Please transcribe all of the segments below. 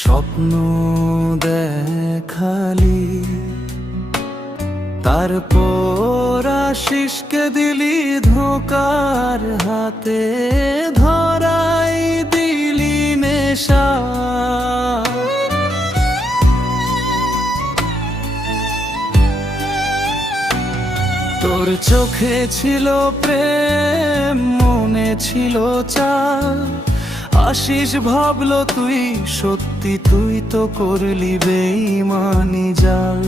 স্বপ্ন দেখালি, তারপর আশিসকে দিলি ধোকার হাতে, ধরাই দিলি নেশা। তোর চোখে ছিল প্রেম, মনে ছিল চাল, আশিস ভাবলো তুই সত্যি, তুই তো করলি বেঈমানি জাল।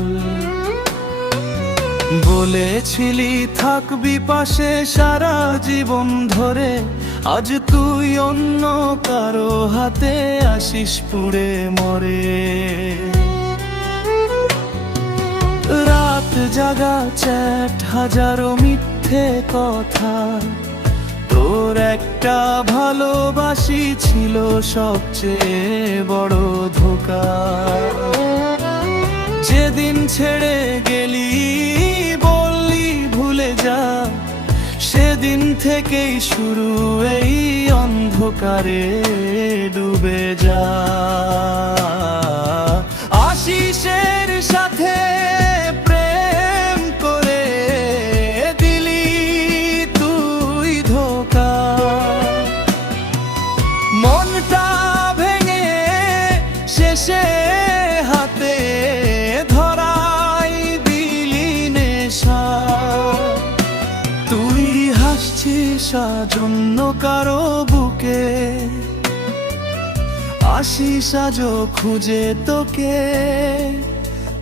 বলেছিলি থাকবি পাশে সারা জীবন ধরে, আজ তুই অন্য কারো হাতে আশিস পুড়ে মরে। রাত জাগা চ্যাট, হাজারো মিথ্যে কথা, তোর একটা ভালোবাসি ছিল সবচেয়ে বড় ধোঁকা। যেদিন ছেড়ে গেলি বললি ভুলে যা, সেদিন থেকেই শুরু এই অন্ধকারে ডুবে যা। আশিসের সাথে প্রেম করে দিলি তুই ধোঁকা, মনটা ভেঙে শেষে হাতে ধরাই দিলি নেশা। তুই হাসছিস আজ অন্য কারো বুকে, আশিস আজও খুঁজে তোকে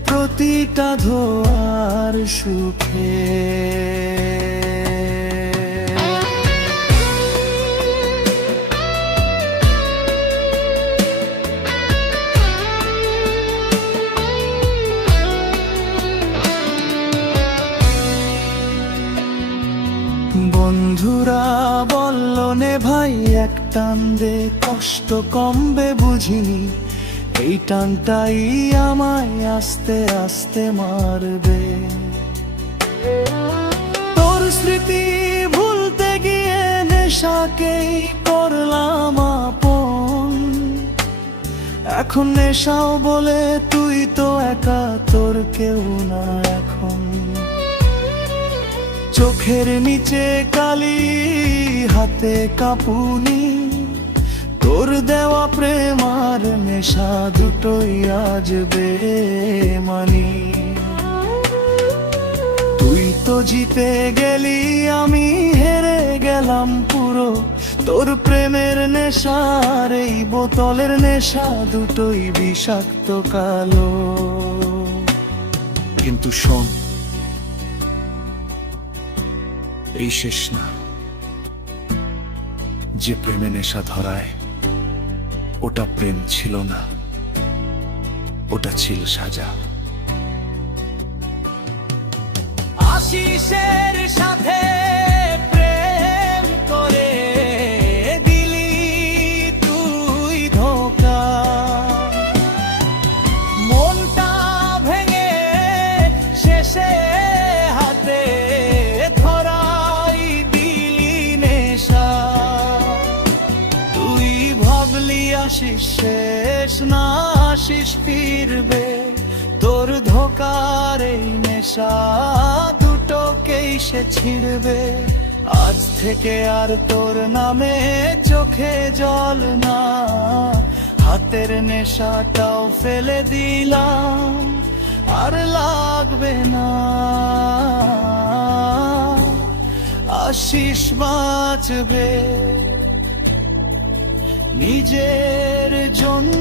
প্রতিটা ধোয়ার সুখে। বন্ধুরা বলল নে ভাই এক টান দে, কষ্ট কমবে বুঝিনি, এই টানটাই আমায় আস্তে আস্তে মারবে। তোর স্মৃতি ভুলতে গিয়ে নেশাকেই করলাম আপন, এখন নেশাও বলে তুই তো একা, তোর কেউ না এখন। চোখের নিচে কালি, হাতে কাঁপুনি, তোর দেওয়া প্রেম আর নেশা দুটোই আজ বেমানি। তুই তো জিতে গেলি, আমি হেরে গেলাম পুরো, তোর প্রেমের নেশার এই বোতলের নেশা দুটোই বিষাক্ত কালো। কিন্তু শোন, এই শেষ না। যে প্রেমে নেশা ধরায় ওটা প্রেম ছিল না, ওটা ছিল সাজা। আশিসের সাথে প্রেম করে দিলি তুই ধোঁকা, মনটা ভেঙে শেষে হাতে ধরাই দিলি নেশা। তুই ভাবলি আশিস শেষ না, আশিস ফিরবে, তোর ধোঁকার এই নেশা দুটোকেই সে ছিড়বে। আজ থেকে আর তোর নামে চোখে জল না, হাতের নেশাটাও ফেলে দিলাম, আর লাগবে না। আশিস বাঁচবে নিজের জন্য।